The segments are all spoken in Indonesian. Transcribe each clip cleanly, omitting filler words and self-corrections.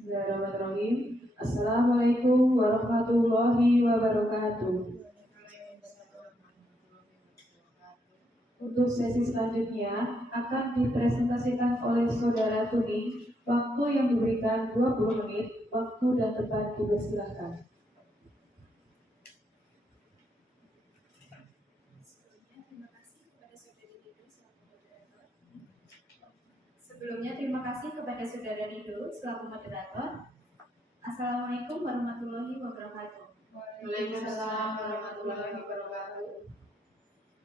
Bismillahirrahmanirrahim. Assalamualaikum warahmatullahi wabarakatuh. Untuk sesi selanjutnya akan dipresentasikan oleh Saudara Tuni. Waktu yang diberikan 20 menit. Waktu dan tempat dipersilahkan. Sebelumnya terima kasih kepada Saudara Rido selaku moderator. Assalamualaikum warahmatullahi wabarakatuh. Waalaikumsalam warahmatullahi wabarakatuh.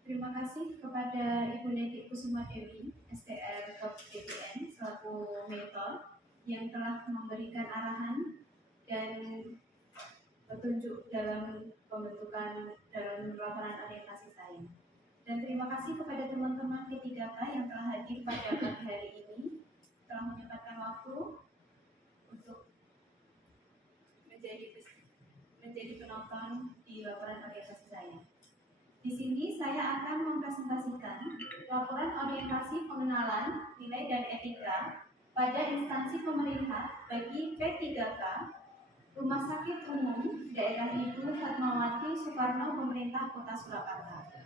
Terima kasih kepada Ibu Neti Kusuma Dewi, STR Top DPN selaku mentor yang telah memberikan arahan dan petunjuk dalam pembentukan dalam laporan orientasi saya. Dan terima kasih kepada teman-teman P3K yang telah hadir pada pagi hari ini, telah menyempatkan waktu untuk menjadi penonton di laporan orientasi saya. Di sini saya akan mempresentasikan laporan orientasi pengenalan nilai dan etika pada instansi pemerintah bagi P3K Rumah Sakit Umum Daerah Ibu Fatmawati Soekarno Pemerintah Kota Surakarta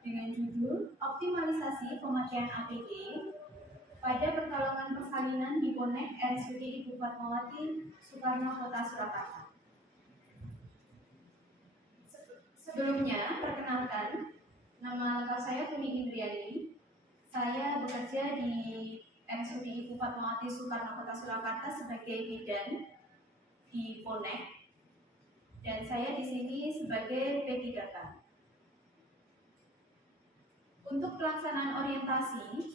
dengan judul Optimalisasi Pemakaian APD pada pertolongan persalinan di Bonek RSUD Ibu Fatmawati Soekarno Kota Surakarta. Sebelumnya, perkenalkan, nama lengkap saya Tuni Indriani. Saya bekerja di RSUD Ibu Fatmawati Soekarno Kota Surakarta sebagai bidan di Bonek, dan saya di sini sebagai P3K. Untuk pelaksanaan orientasi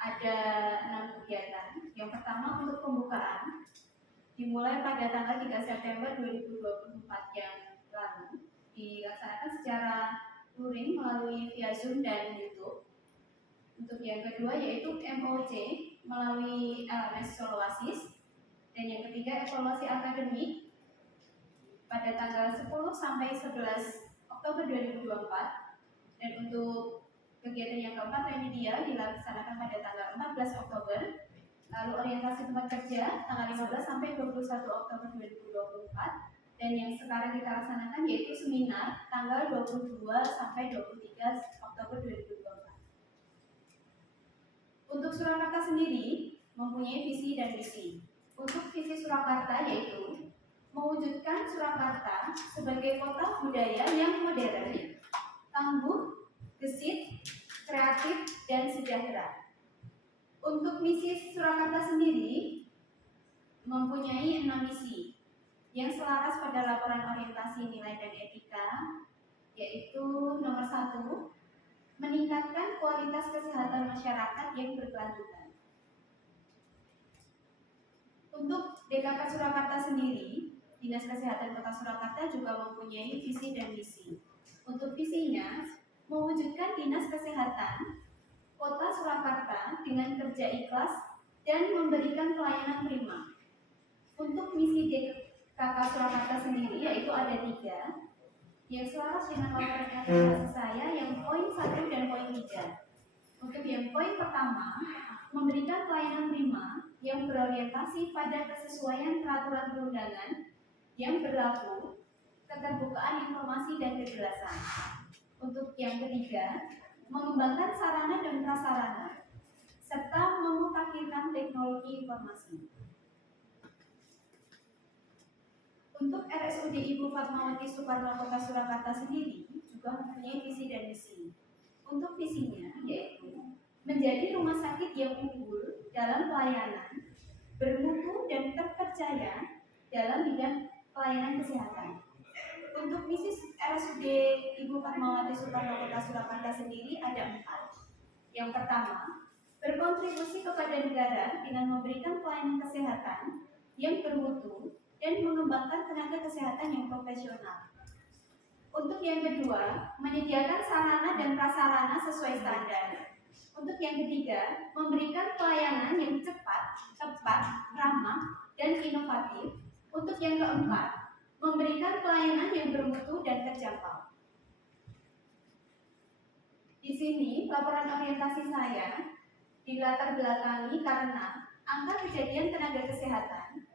ada 6 kegiatan. Yang pertama untuk pembukaan dimulai pada tanggal 3 September 2024 yang lalu, dilaksanakan secara luring melalui via Zoom dan YouTube. Untuk yang kedua yaitu MOC melalui LMS Soloasis, dan yang ketiga evaluasi akademik pada tanggal 10 sampai 11 Oktober 2024. Dan untuk kegiatan yang keempat remedial dilaksanakan pada tanggal 14 Oktober, lalu orientasi tempat kerja tanggal 15 sampai 21 Oktober 2024, dan yang sekarang kita laksanakan yaitu seminar tanggal 22 sampai 23 Oktober 2024. Untuk Surakarta sendiri mempunyai visi dan misi. Untuk visi Surakarta yaitu mewujudkan Surakarta sebagai kota budaya yang modern, tangguh, gesit, kreatif, dan sejahtera. Untuk misi Surakarta sendiri mempunyai 6 misi yang selaras pada laporan orientasi nilai dan etika, yaitu nomor 1, meningkatkan kualitas kesehatan masyarakat yang berkelanjutan. Untuk DKK Surakarta sendiri, Dinas Kesehatan Kota Surakarta juga mempunyai visi dan misi. Untuk visinya, mewujudkan Dinas Kesehatan Kota Surakarta dengan kerja ikhlas dan memberikan pelayanan prima. Untuk misi DKK Surakarta sendiri yaitu ada 3 yang selaras dengan laporan orientasi saya yang poin 1 dan poin 3. Untuk yang poin pertama, memberikan pelayanan prima yang berorientasi pada kesesuaian peraturan perundangan yang berlaku, keterbukaan informasi dan kejelasan. Untuk yang ketiga, mengembangkan sarana dan prasarana serta memutakhirkan teknologi informasi. Untuk RSUD Ibu Fatmawati Soekarno Kota Surakarta sendiri juga mempunyai visi dan misi. Untuk visinya yaitu menjadi rumah sakit yang unggul dalam pelayanan, bermutu dan terpercaya dalam bidang pelayanan kesehatan. Untuk misi RSUD Ibu Fatmawati Soekarno Kota Surakarta sendiri ada 4. Yang pertama, berkontribusi kepada negara dengan memberikan pelayanan kesehatan yang bermutu dan mengembangkan tenaga kesehatan yang profesional. Untuk yang kedua, menyediakan sarana dan prasarana sesuai standar. Untuk yang ketiga, memberikan pelayanan yang cepat, tepat, ramah, dan inovatif. Untuk yang keempat, memberikan pelayanan yang bermutu dan terjangkau. Di sini, laporan orientasi saya dilatar belakangi karena angka kejadian tenaga kesehatan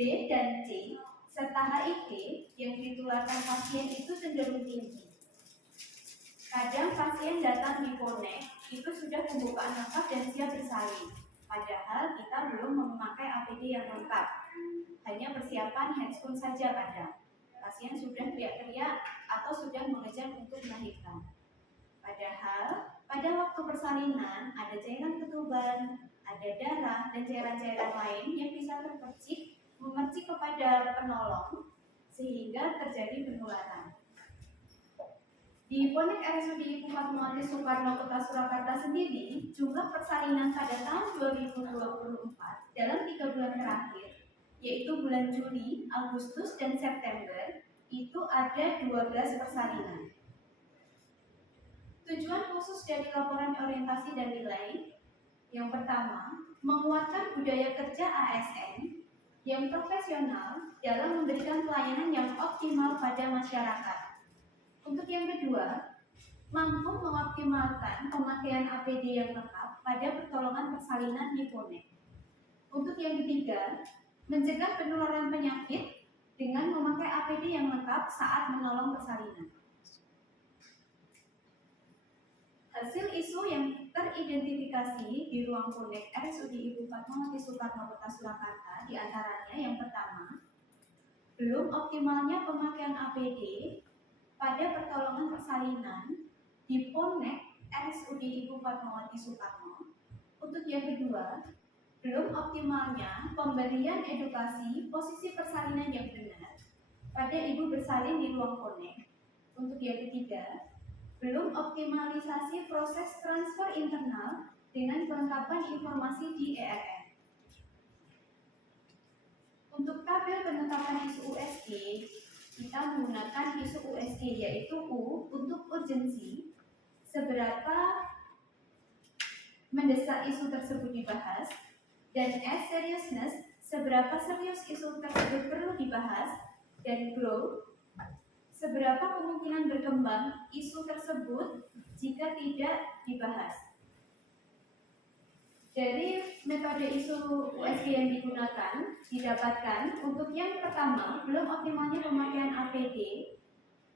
B dan C, serta HIV yang ditularkan pasien itu cenderung tinggi. Kadang pasien datang di Ponek itu sudah pembukaan lengkap dan siap bersalin. Padahal kita belum memakai APD yang lengkap. Hanya persiapan handscoon saja kadang. Pasien sudah teriak-teriak atau sudah mengejar untuk melahirkan. Padahal pada waktu persalinan ada cairan ketuban, ada darah dan cairan-cairan lain yang bisa memercik kepada penolong sehingga terjadi penularan. Di Ponek RSUD Ibu Fatmawati Soekarno Kota Surakarta sendiri, jumlah persalinan pada tahun 2024 dalam 3 bulan terakhir, yaitu bulan Juli, Agustus, dan September, itu ada 12 persalinan. Tujuan khusus dari laporan orientasi dan nilai, yang pertama, menguatkan budaya kerja ASN yang profesional dalam memberikan pelayanan yang optimal pada masyarakat. Untuk yang kedua, mampu mengoptimalkan pemakaian APD yang lengkap pada pertolongan persalinan di Ponek. Untuk yang ketiga, mencegah penularan penyakit dengan memakai APD yang lengkap saat menolong persalinan. Hasil isu yang teridentifikasi di ruang Ponek RSUD Ibu Fatmawati Soekarno Kota Surakarta diantaranya yang pertama, belum optimalnya pemakaian APD pada pertolongan persalinan di Ponek RSUD Ibu Fatmawati Soekarno. Untuk yang kedua, belum optimalnya pemberian edukasi posisi persalinan yang benar pada ibu bersalin di ruang Ponek. Untuk yang ketiga, belum optimalisasi proses transfer internal dengan kelengkapan informasi di ERN. Untuk tabel penetapan isu USG, kita menggunakan isu USG yaitu U untuk urgensi, seberapa mendesak isu tersebut dibahas, dan S seriousness, seberapa serius isu tersebut perlu dibahas, dan grow, seberapa kemungkinan berkembang isu tersebut jika tidak dibahas. Dari metode isu USG yang didapatkan untuk yang pertama, belum optimalnya pemakaian APD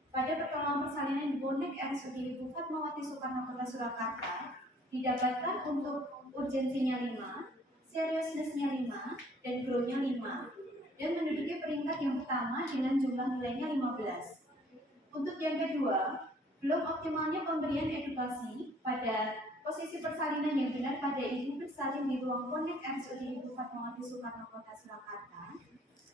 pada pertolongan persalinan di Ponek RSUD Ibu Fatmawati Soekarno Kota Surakarta didapatkan untuk urgensinya 5, seriousness-nya 5, dan grow-nya 5, dan menduduki peringkat yang pertama dengan jumlah nilainya 15. Untuk yang kedua, belum optimalnya pemberian edukasi pada posisi persalinan yang benar pada ibu bersalin di ruang Ponek RSUD Ibu Fatmawati Soekarno Kota Surakarta.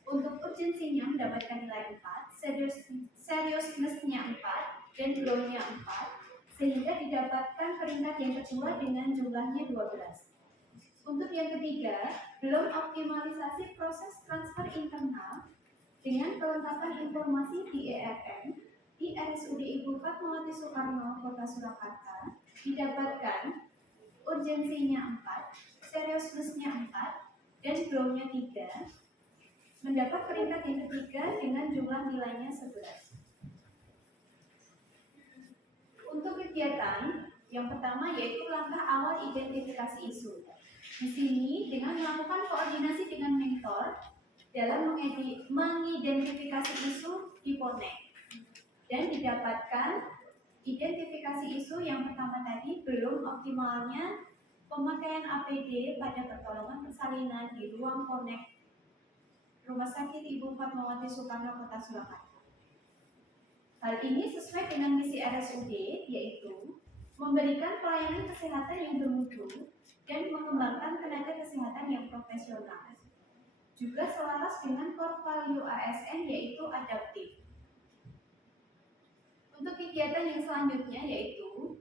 Untuk urgensinya mendapatkan nilai 4, seriousness-nya 4, dan grow-nya 4, sehingga didapatkan peringkat yang kedua dengan jumlahnya 12. Untuk yang ketiga, belum optimalisasi proses transfer internal dengan kelengkapan informasi di ERN di RSUD Ibu Fatmawati Soekarno Kota Surakarta didapatkan urgensinya 4, seriousness-nya 4, dan grow-nya 3, mendapat peringkat yang ketiga dengan jumlah nilainya 11. Untuk kegiatan yang pertama yaitu langkah awal identifikasi isu. Di sini dengan melakukan koordinasi dengan mentor dalam mengidentifikasi isu di Ponek. Dan didapatkan identifikasi isu yang pertama tadi belum optimalnya pemakaian APD pada pertolongan persalinan di ruang Ponek Rumah Sakit Ibu Fatmawati Soekarno Kota Surakarta. Hal ini sesuai dengan misi RSUD yaitu memberikan pelayanan kesehatan yang bermutu dan mengembangkan tenaga kesehatan yang profesional. Juga selaras dengan core value ASN yaitu adaptif. Untuk kegiatan yang selanjutnya yaitu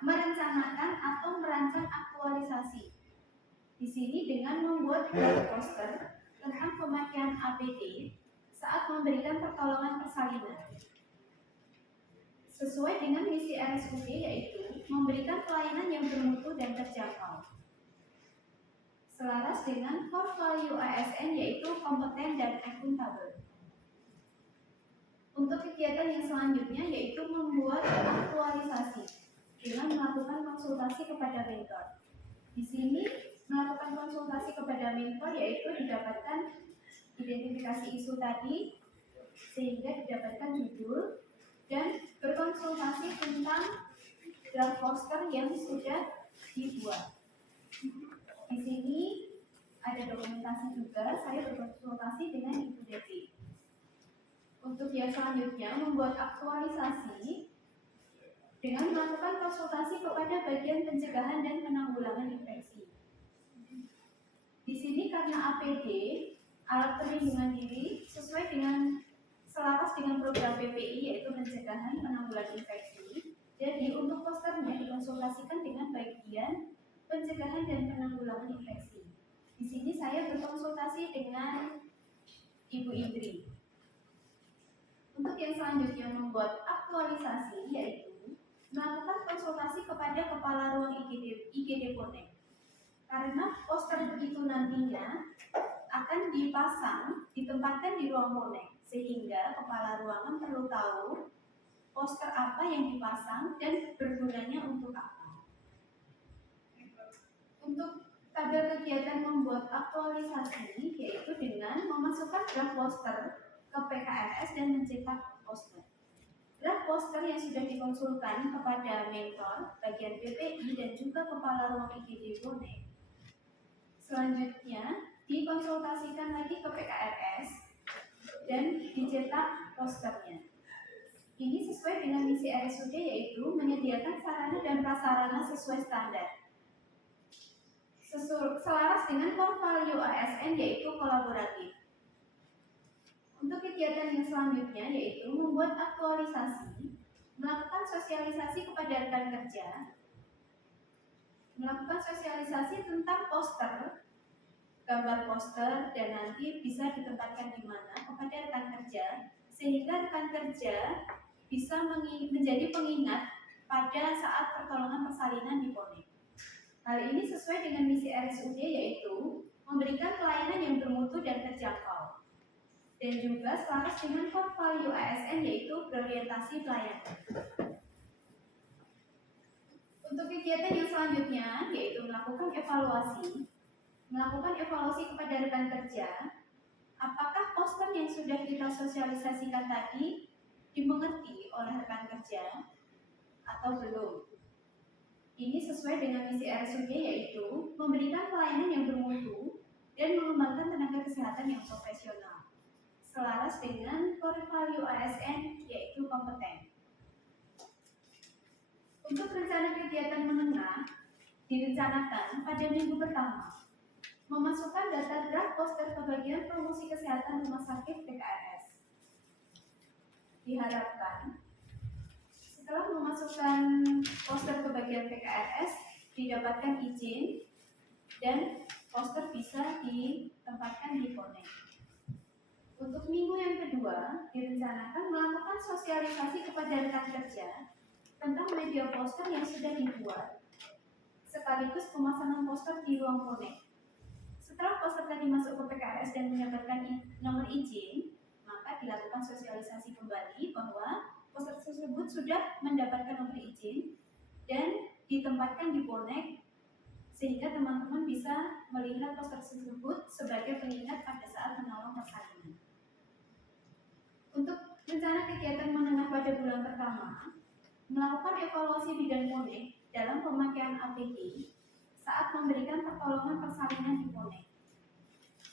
merencanakan atau merancang aktualisasi. Di sini dengan membuat blog poster tentang pemakaian APD saat memberikan pertolongan persalinan. Sesuai dengan misi RSUD yaitu memberikan pelayanan yang bermutu dan terjangkau. Selaras dengan core value ASN yaitu kompeten dan akuntabel. Untuk kegiatan yang selanjutnya yaitu membuat aktualisasi dengan melakukan konsultasi kepada mentor. Di sini melakukan konsultasi kepada mentor yaitu didapatkan identifikasi isu tadi sehingga didapatkan judul dan berkonsultasi tentang draft poster yang sudah dibuat. Di sini ada dokumentasi juga, saya berkonsultasi dengan Ibu Devi. Untuk yang selanjutnya membuat aktualisasi dengan melakukan konsultasi kepada bagian pencegahan dan penanggulangan infeksi. Di sini karena APD, alat perlindungan diri, sesuai dengan selaras dengan program PPI yaitu pencegahan penanggulangan infeksi. Jadi untuk posternya dikonsultasikan dengan bagian pencegahan dan penanggulangan infeksi. Di sini saya berkonsultasi dengan Ibu Indri. Untuk yang selanjutnya membuat aktualisasi yaitu melakukan konsultasi kepada kepala ruang IGD Bonek. Karena poster itu nantinya akan ditempatkan di ruang Bonek, sehingga kepala ruangan perlu tahu poster apa yang dipasang dan bergunanya untuk apa. Untuk tabel kegiatan membuat aktualisasi yaitu dengan memasukkan draft poster ke PKRS dan mencetak poster. Draft poster yang sudah dikonsulkan kepada mentor, bagian PPI dan juga kepala ruang IGD Bonek. Selanjutnya dikonsultasikan lagi ke PKRS dan dicetak posternya. Ini sesuai dengan misi RSUD yaitu menyediakan sarana dan prasarana sesuai standar. Selaras dengan core value ASN yaitu kolaboratif. Untuk kegiatan yang selanjutnya yaitu membuat aktualisasi, melakukan sosialisasi kepada rekan kerja, melakukan sosialisasi tentang poster, gambar poster dan nanti bisa ditempatkan di mana kepada rekan kerja sehingga rekan kerja bisa menjadi pengingat pada saat pertolongan persalinan di Bonek. Hal ini sesuai dengan misi RSUD yaitu memberikan pelayanan yang bermutu dan terjangkau. Dan juga selaras dengan core value ASN yaitu berorientasi pelayanan. Untuk kegiatan yang selanjutnya yaitu melakukan evaluasi kepada rekan kerja, apakah poster yang sudah kita sosialisasikan tadi dimengerti oleh rekan kerja atau belum. Ini sesuai dengan misi RSUD yaitu memberikan pelayanan yang bermutu dan mengembangkan tenaga kesehatan yang profesional. Selaras dengan core value ASN yaitu kompeten. Untuk rencana kegiatan menengah direncanakan pada minggu pertama memasukkan data draft poster ke bagian promosi kesehatan rumah sakit PKRS. Diharapkan setelah memasukkan poster ke bagian PKRS didapatkan izin dan poster bisa ditempatkan di Bonek. Untuk minggu yang kedua, direncanakan melakukan sosialisasi kepada rekan kerja tentang media poster yang sudah dibuat, sekaligus pemasangan poster di ruang Bonek. Setelah poster tadi masuk ke PKRS dan mendapatkan nomor izin, maka dilakukan sosialisasi kembali bahwa poster tersebut sudah mendapatkan nomor izin dan ditempatkan di Bonek, sehingga teman-teman bisa melihat poster tersebut sebagai pengingat pada saat menolong persalinan. Untuk rencana kegiatan menengah pada bulan pertama, melakukan evaluasi bidang Bonek dalam pemakaian APD saat memberikan pertolongan persalinan di Bonek.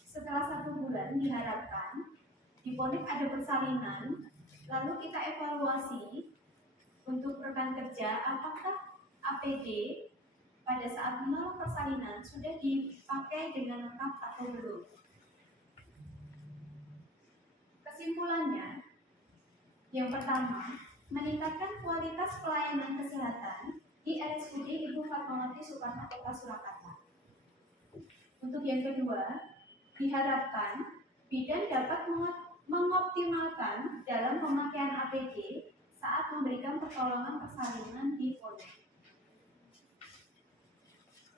Setelah 1 bulan diharapkan di Bonek ada persalinan, lalu kita evaluasi untuk rekan kerja apakah APD pada saat menolong persalinan sudah dipakai dengan lengkap atau belum. Kesimpulannya, yang pertama, meningkatkan kualitas pelayanan kesehatan di RSUD Ibu Fatmawati Soekarno Kota Surakarta. Untuk yang kedua, diharapkan bidan dapat mengoptimalkan dalam pemakaian APD saat memberikan pertolongan persalinan di Bonek.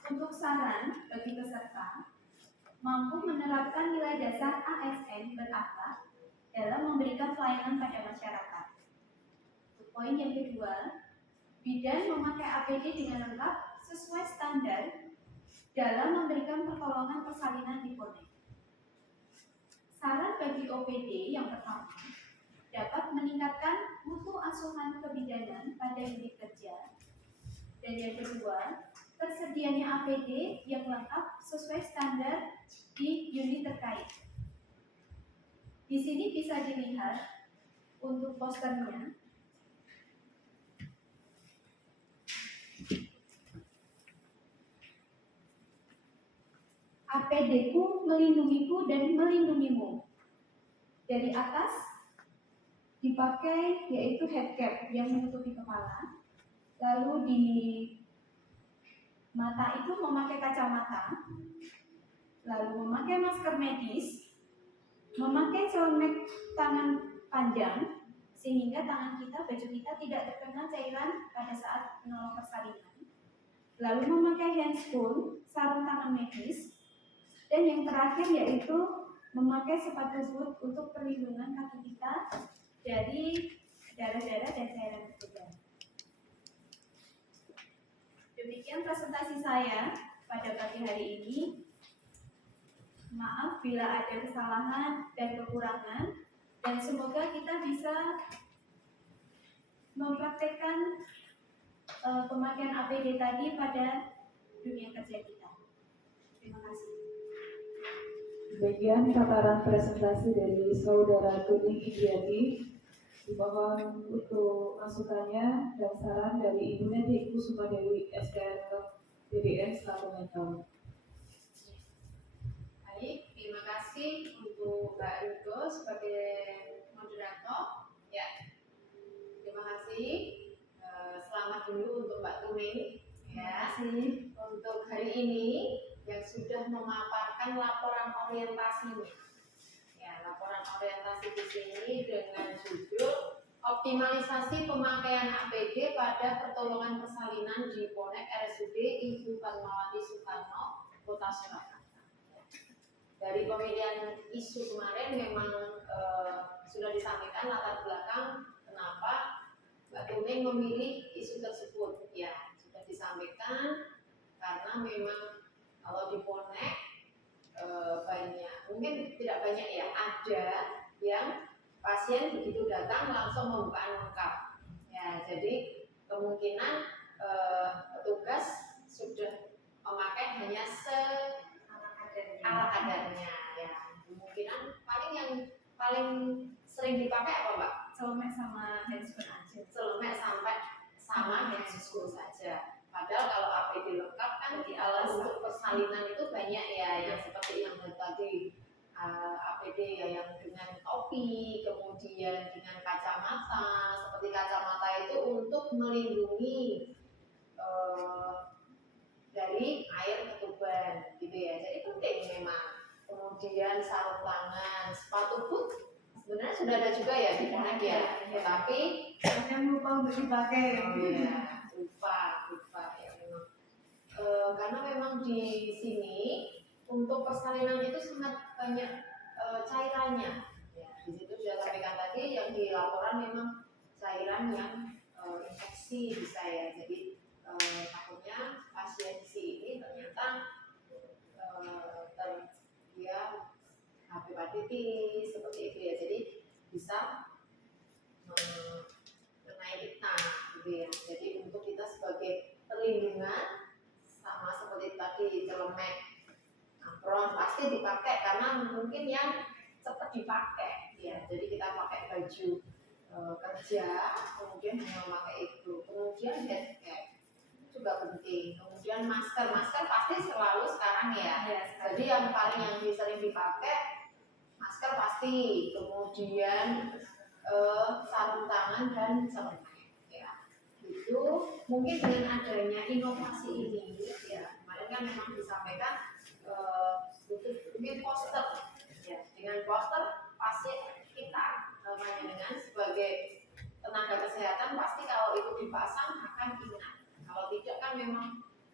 Untuk saran bagi peserta, mampu menerapkan nilai dasar ASN berakhlak dalam memberikan pelayanan pada masyarakat. Untuk poin yang kedua, bidan memakai APD dengan lengkap sesuai standar dalam memberikan pertolongan persalinan di Bonek. Saran bagi OPD yang pertama, dapat meningkatkan mutu asuhan kebidanan pada unit kerja. Dan yang kedua, tersedianya APD yang lengkap sesuai standar di unit terkait. Di sini bisa dilihat untuk posternya. APD-ku melindungiku dan melindungimu. Dari atas dipakai yaitu head cap yang menutupi kepala. Lalu di mata itu memakai kacamata. Lalu memakai masker medis, memakai celemek tangan panjang sehingga tangan kita, baju kita tidak terkena cairan pada saat menolong persalinan. Lalu memakai handscoon, sarung tangan medis, dan yang terakhir yaitu memakai sepatu boot untuk perlindungan kaki kita dari darah-darah dan cairan berdebar. Demikian presentasi saya pada pagi hari ini. Maaf bila ada kesalahan dan kekurangan, dan semoga kita bisa mempraktekkan pemakaian APD tadi pada dunia kerja kita. Terima kasih. Demikian paparan presentasi dari Saudara Tuning Indiati. Dimohon untuk masukannya dan saran dari Ibu Neti Kusuma Dewi SDN BDN selaku mentor. Baik, terima kasih untuk Mbak Rico sebagai moderator. Ya, terima kasih. Selamat dulu untuk Mbak Tuning. Ya, untuk hari ini yang sudah memaparkan laporan orientasinya. Ya, laporan orientasi di sini dengan judul optimalisasi pemakaian APD pada pertolongan persalinan di Ponek RSUD Ibu Fatmawati Soekarno, Kota Surakarta. Dari pemilihan isu kemarin memang sudah disampaikan latar belakang kenapa Mbak Tuning memilih isu tersebut. Ya, sudah disampaikan karena memang kalau di Ponek banyak, mungkin tidak banyak ya, ada yang pasien begitu datang langsung membukaan lengkap. Ya, jadi kemungkinan petugas sudah memakai hanya ala kadarnya. Ya, kemungkinan yang paling sering dipakai apa, Mbak? Celemek sama handscoon aja. Celemek sampai sama handscoon saja. Padahal kalau APD lengkap kan di alat untuk persalinan itu banyak ya, yang seperti yang tadi APD ya, yang dengan topi, kemudian dengan kacamata. Seperti kacamata itu untuk melindungi dari air ketuban, gitu ya. Jadi penting memang. Kemudian sarung tangan, sepatu boot sebenarnya sudah ada juga ya di Ponek ya, tetapi Jangan lupa untuk dipakai. lupa ya memang. Karena memang di sini untuk persalinan itu sangat banyak cairannya. Ya, di situ sudah sampaikan tadi yang di laporan memang cairan yang infeksi bisa ya. Jadi takutnya pasien si ini ternyata dia hepatitis seperti itu ya. Jadi bisa mengenai kita gitu ya. Jadi untuk kita sebagai perlindungan sama seperti tadi celemek, apron pasti dipakai karena mungkin yang cepat dipakai ya. Jadi kita pakai baju kerja, kemudian hanya memakai itu. Kemudian head cap juga penting. Kemudian masker pasti selalu sekarang ya. Jadi yang sering dipakai masker pasti. Kemudian sarung tangan dan celemek ya. Itu mungkin dengan adanya inovasi ini ya, kemarin kan memang disampaikan mungkin poster ya, dengan poster pasti kita dengan sebagai tenaga kesehatan pasti kalau itu dipasang akan ingat, kalau tidak kan memang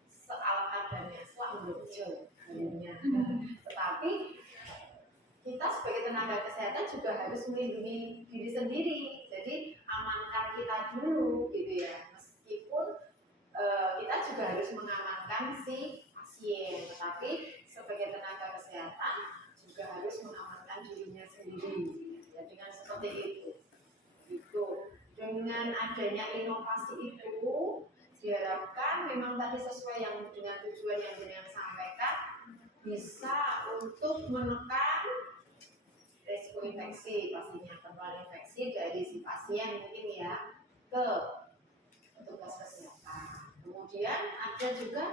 seala kadarnya selalu jauh harinya. Tetapi kita sebagai tenaga kesehatan juga harus melindungi diri sendiri. Jadi amankan kita dulu gitu ya. Meskipun kita juga harus mengamankan si pasien, tetapi sebagai tenaga kesehatan juga harus mengamankan dirinya sendiri. Ya, dengan seperti itu dengan adanya inovasi itu diharapkan memang tadi sesuai yang dengan tujuan yang dengan sampaikan bisa untuk menekan resiko infeksi, pastinya penularan infeksi dari si pasien mungkin ya ke petugas kesehatan. Kemudian ada juga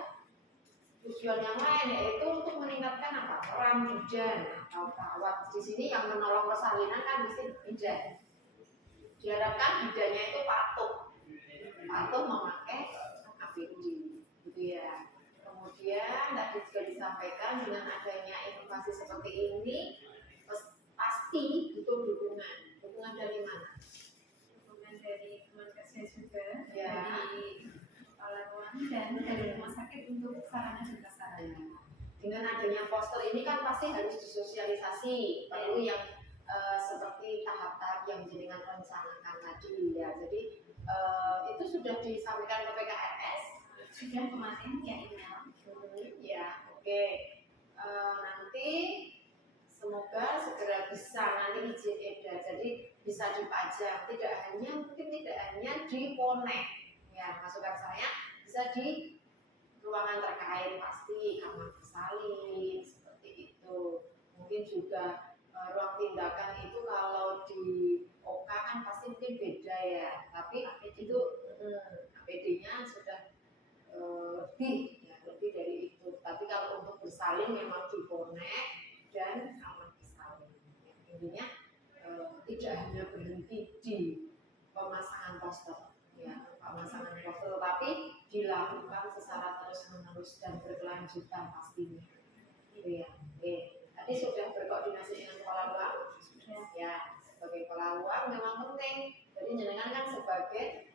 tujuan yang lain yaitu untuk meningkatkan apa, peran bidan atau perawat. Di sini yang menolong persalinan kan mesti bidan. Diharapkan bidannya itu patuh memakai APD, gitu ya. Kemudian tadi juga disampaikan dengan adanya inovasi seperti ini pasti butuh dukungan dari mana? Dukungan dari Kemenkesnya juga, Ya. dari kepala ruang dan dari rumah sakit untuk sarana dan prasarana. Dengan adanya poster ini kan pasti harus disosialisasi, perlu yang seperti tahap-tahap yang jenengan rencanakan tadi ya. Jadi itu sudah disampaikan ke PKRS. Sudah kemarin ya email. Ya, oke. Nanti semoga segera bisa nanti izin edar, jadi bisa dipajang. Mungkin tidak hanya di Ponek, ya masukan saya bisa di ruangan terkait pasti kamar bersalin seperti itu. Mungkin juga ruang tindakan itu kalau di OK kan pasti mungkin beda ya, tapi itu APD-nya sudah lebih dari itu. Tapi kalau untuk bersalin memang di Bonek dan kamar bersalin. Intinya tidak hanya berhenti di pemasangan poster, ya pemasangan poster, tapi dilakukan secara terus-menerus dan berkelanjutan pastinya. Gitu ya. Oke. Tadi sudah berkoordinasi dengan kepala ruang. Ya, sebagai kepala ruang memang penting. Jadi jenengan kan sebagai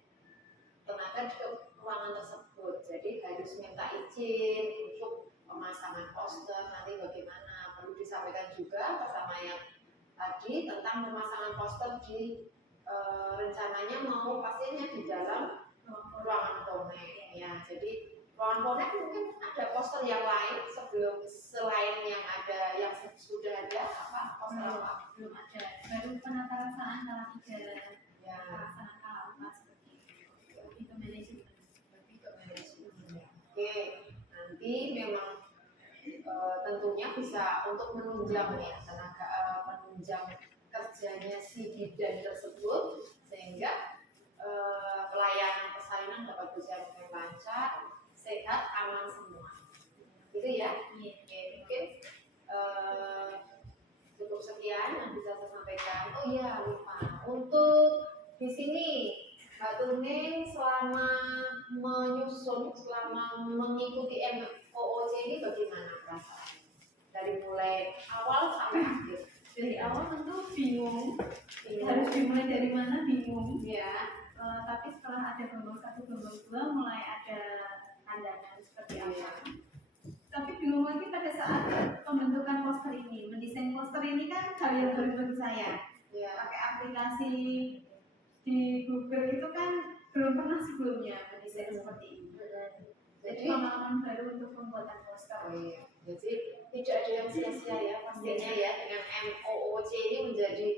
tenaga di ruangan tersebut, jadi harus minta izin untuk pemasangan poster. Nanti bagaimana perlu disampaikan juga bersama yang tadi tentang pemasangan poster di rencananya mau pastinya di dalam ruangan Ponek ya. Jadi ruangan Ponek mungkin ada poster yang lain selain yang ada yang sudah ada apa poster apa? Belum ada, baru penata rasaan kala 3 Ya, rasaan kala 4 seperti itu. Lebih ke manajemen. Oke, nanti memang tentunya bisa untuk menunjang ya tenaga menunjang kerjanya si bidan tersebut sehingga pelayanan persalinan dapat berjalan dengan lancar, sehat, aman semua. Gitu ya. Oke, mungkin cukup sekian yang bisa saya sampaikan. Oh iya, lupa. Untuk di sini Mbak Tuning selama mengikuti MOOC ini bagaimana perasaan? Dari mulai awal sampai akhir. Dari awal tentu bingung, harus dimulai dari mana bingung. Ya. Tapi setelah ada gelombang 1, gelombang 2 mulai ada pandangan seperti apa. Tapi bingung lagi pada saat pembentukan poster ini, mendesain poster ini kan hal yang baru bagi saya. Ya. Pakai aplikasi di Google itu kan belum pernah sebelumnya mendesain seperti ini. Jadi pengalaman baru untuk pembuatan poster. Oh iya. Jadi tidak ada yang sia-sia ya pastinya ya dengan MOOC ini menjadi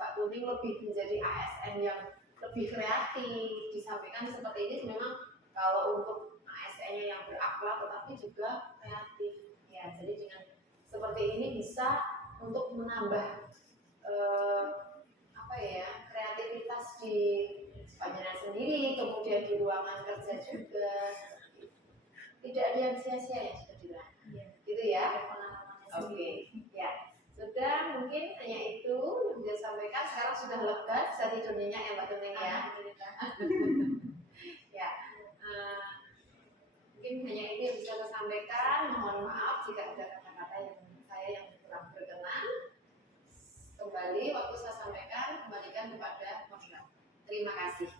Mbak Tuning lebih menjadi ASN yang lebih kreatif. Disampaikan seperti ini memang kalau untuk ASN-nya yang berakhlak tetapi juga kreatif. Ya, jadi dengan seperti ini bisa untuk menambah kreativitas di panjenengan sendiri, kemudian di ruangan kerja juga. Tidak ada yang sia-sia yang sudah dilakukan. Iya. Gitu ya. Pengalamannya Oke. sendiri. Ya. Sudah mungkin hanya itu yang saya sampaikan. Sekarang sudah lega, bisa tidur nyenyak ya Mbak Tuning ya. Alhamdulillah. Ya. Mungkin hanya itu yang bisa saya sampaikan. Mohon maaf jika ada kata-kata yang kurang berkenan. Kembali waktu saya sampaikan kembalikan kepada Mas. Terima kasih.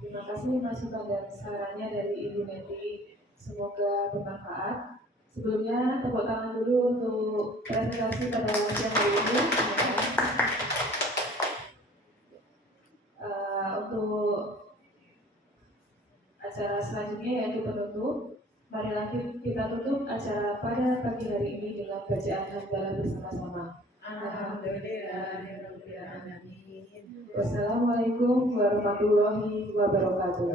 Terima kasih masukan dan sarannya dari Ibu Neti. Semoga bermanfaat. Sebelumnya tepuk tangan dulu untuk presentasi pada siang hari ini. Untuk acara selanjutnya yaitu penutup. Marilah kita tutup acara pada pagi hari ini dengan bacaan hamdalah bersama-sama. warahmatullahi wabarakatuh.